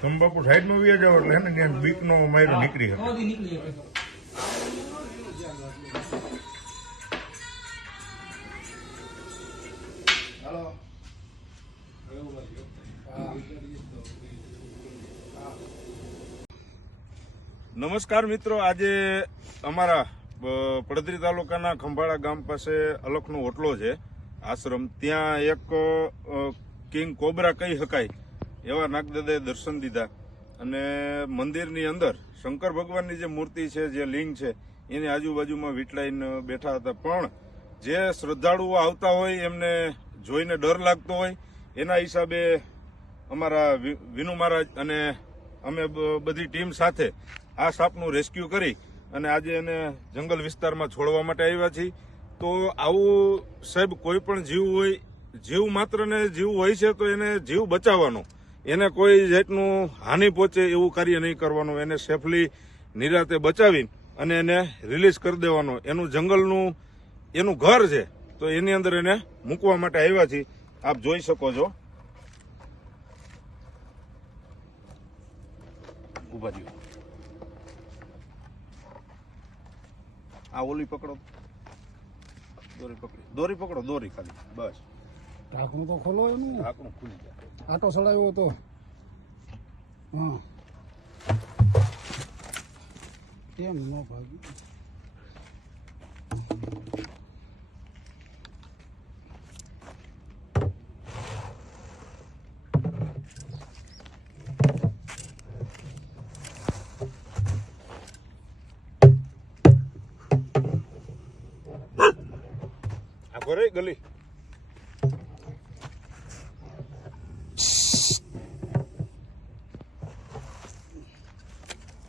તંબાકુ side માં વ્યા જાવ એટલે હે ને ત્યાં બીક નો માયરો નીકળી શકે. નમસ્કાર મિત્રો, આજે અમારા પડદરી તાલુકાના ખંભાળા ગામ પાસે અલખનો હોટલો છે, આશ્રમ. ત્યાં એક કિંગ કોબરા કહી શકાય એવા નાગદાદાએ દર્શન દીધા અને મંદિરની અંદર શંકર ભગવાનની જે મૂર્તિ છે, જે લિંગ છે, એની આજુબાજુમાં વીંટળાઈને બેઠા હતા. પણ જે શ્રદ્ધાળુઓ આવતા હોય એમને જોઈને ડર લાગતો હોય, એના હિસાબે અમારા વિનુ મહારાજ અને અમે બધી ટીમ સાથે આ સાપનું રેસ્ક્યુ કરી અને આજે એને જંગલ વિસ્તારમાં છોડવા માટે આવ્યા છીએ. તો આવું સાહેબ, કોઈ પણ જીવ હોય, જીવ માત્ર ને જીવ હોય છે તો એને જીવ બચાવવાનો, એને કોઈ જાતનું હાનિ પહોંચે એવું કાર્ય નહીં કરવાનું. એને સેફલી નિરાતે બચાવી અને એને રિલીઝ કરી દેવાનો. એનું જંગલનું એનું ઘર છે, તો એની અંદર એને મૂકવા માટે આવ્યા છીએ. આપ જોઈ શકો છો. ઉભા રહ્યો. આ ઓલી પકડો, દોરી પકડી, દોરી પકડો, દોરી ખાલી બસ. ઢાંકણું તો ખોલો, એનું ઢાંકણું ખુલી જાય. આટો ચડાવ્યો તો હા, કેમ ન ભાગી? ઘરે ગલી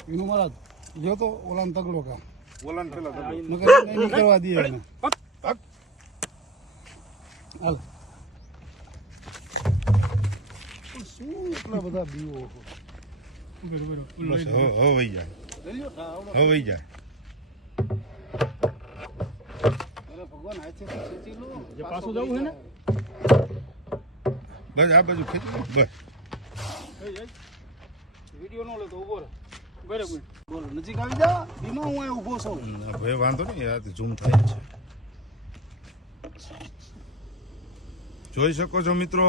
વિનુ મહારાજ જો તો ઓલાન તગડો કા ઓલાન પેલા નહીં કરવા દઈએ એને. હાલ શું એટલા બધા બીઓ? બસ હવે વહી જાય, હવે વહી જાય. ભગવાન હાથે ખેંચી લો, પાછું જવું છે ને, બસ આ બાજુ ખેંચી લો. બસ વિડીયો નો લેતો ઉભો રહે. બરાબર, બોલો નજીક આવી જા. એમાં હું અહીં ઉભો છું. ભાઈ વાંધો નહીં, યાર ઝૂમ થાય છે. જોઈ શકો છો મિત્રો,